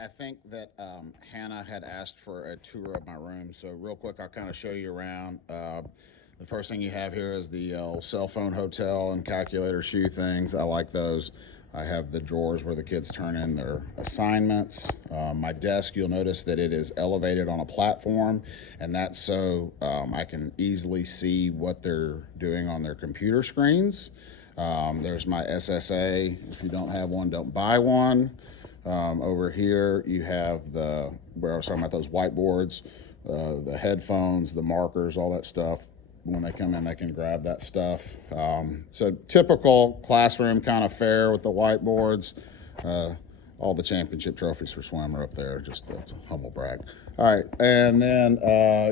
I think that Hannah had asked for a tour of my room. So real quick, I'll kind of show you around. The first thing you have here is the cell phone hotel and calculator shoe things. I like those. I have the drawers where the kids turn in their assignments. My desk, you'll notice that it is elevated on a platform, and that's so I can easily see what they're doing on their computer screens. There's my SSA. If you don't have one, don't buy one. Over here, you have where I was talking about those whiteboards, the headphones, the markers, all that stuff. When they come in, they can grab that stuff. So typical classroom kind of fare with the whiteboards. All the championship trophies for swim are up there. Just that's a humble brag. All right, and then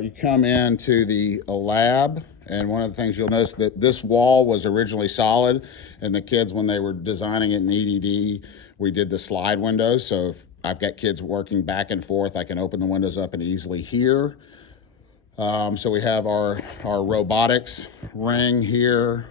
you come into the lab, and one of the things you'll notice that this wall was originally solid, and the kids, when they were designing it in EDD, we did the slide windows. So if I've got kids working back and forth, I can open the windows up and easily hear. So we have our robotics ring here.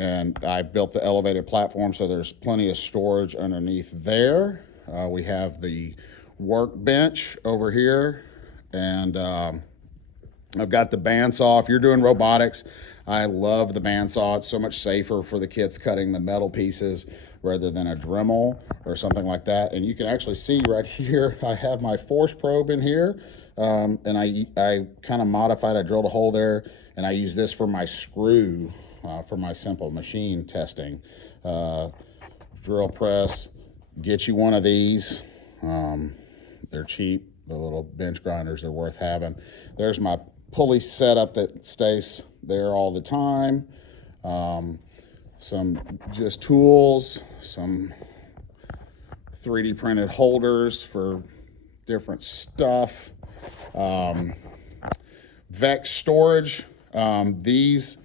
And I built the elevated platform, so there's plenty of storage underneath there. We have the workbench over here, and I've got the bandsaw. If you're doing robotics, I love the bandsaw. It's so much safer for the kids cutting the metal pieces rather than a Dremel or something like that. And you can actually see right here, I have my force probe in here, and I kind of modified. I drilled a hole there, and I use this for my screw. For my simple machine testing. Drill press, get you one of these. They're cheap. The little bench grinders are worth having. There's my pulley setup that stays there all the time. Some just tools, some 3D printed holders for different stuff. Vex storage. These,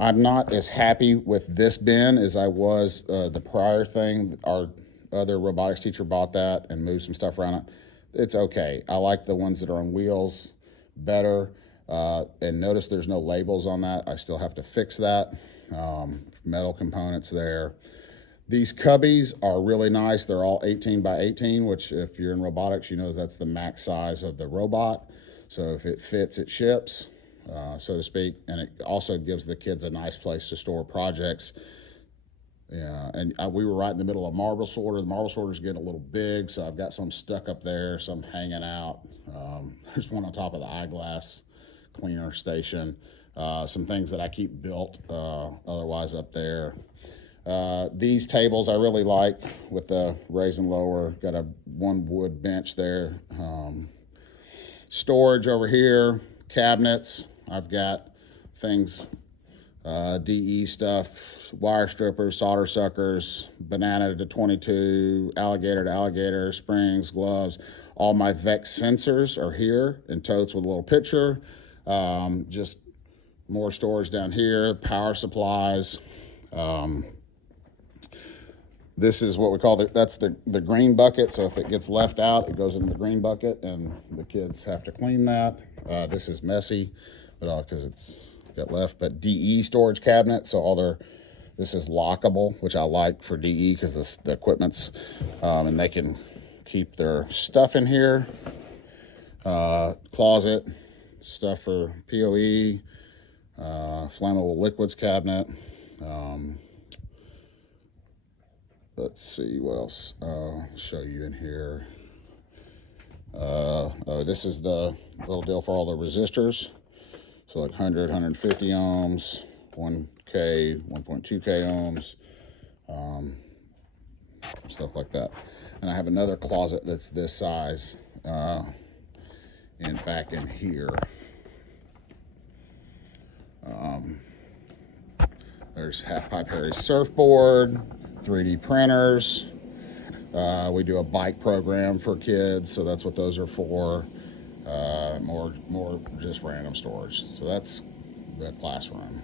I'm not as happy with this bin as I was the prior thing. Our other robotics teacher bought that and moved some stuff around it. It's okay. I like the ones that are on wheels better. And notice there's no labels on that. I still have to fix that. Metal components there. These cubbies are really nice. They're all 18 by 18, which if you're in robotics, you know that's the max size of the robot. So if it fits, it ships. So to speak, and it also gives the kids a nice place to store projects. Yeah, and we were right in the middle of marble sorter. The marble sorter's getting a little big, so I've got some stuck up there, some hanging out. There's one on top of the eyeglass cleaner station. Some things that I keep built otherwise up there. These tables I really like with the raise and lower. Got a one wood bench there. Storage over here, cabinets. I've got things, DE stuff, wire strippers, solder suckers, banana to 22, alligator to alligator, springs, gloves. All my Vex sensors are here in totes with a little picture. Just more storage down here, power supplies. This is what we call that's the green bucket. So if it gets left out, it goes in the green bucket, and the kids have to clean that. This is messy, but because it's got left. But DE storage cabinet, so this is lockable, which I like for DE because the equipment's, and they can keep their stuff in here. Closet, stuff for POE, flammable liquids cabinet. Let's see what else I'll show you in here. This is the little deal for all the resistors. So like 100, 150 ohms, 1K, 1.2K ohms, stuff like that. And I have another closet that's this size and back in here. There's half pipe Harry's surfboard, 3D printers. We do a bike program for kids, so that's what those are for. More just random storage. So that's the classroom.